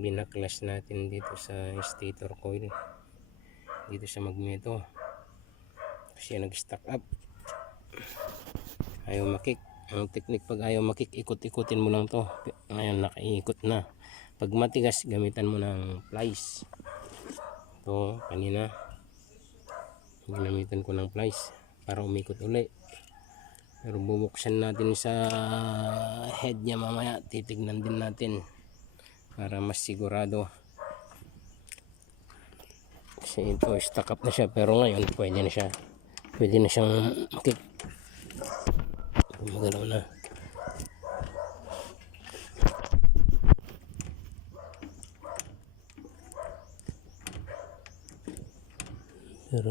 binaklas natin dito sa stator coil, dito sa magneto, kasi nag-stack up, ayaw makik. Ang technique pag ayaw makik, ikot-ikutin mo lang to. Ngayon nakaikot na. Pag matigas, gamitan mo ng plies. Ito kanina ginamitan ko ng plies para umikot uli, pero bubuksan natin sa head niya mamaya, titignan din natin para mas sigurado, kasi ito stack up na siya, pero ngayon pwede na siyang makik. Magalaw na. Pero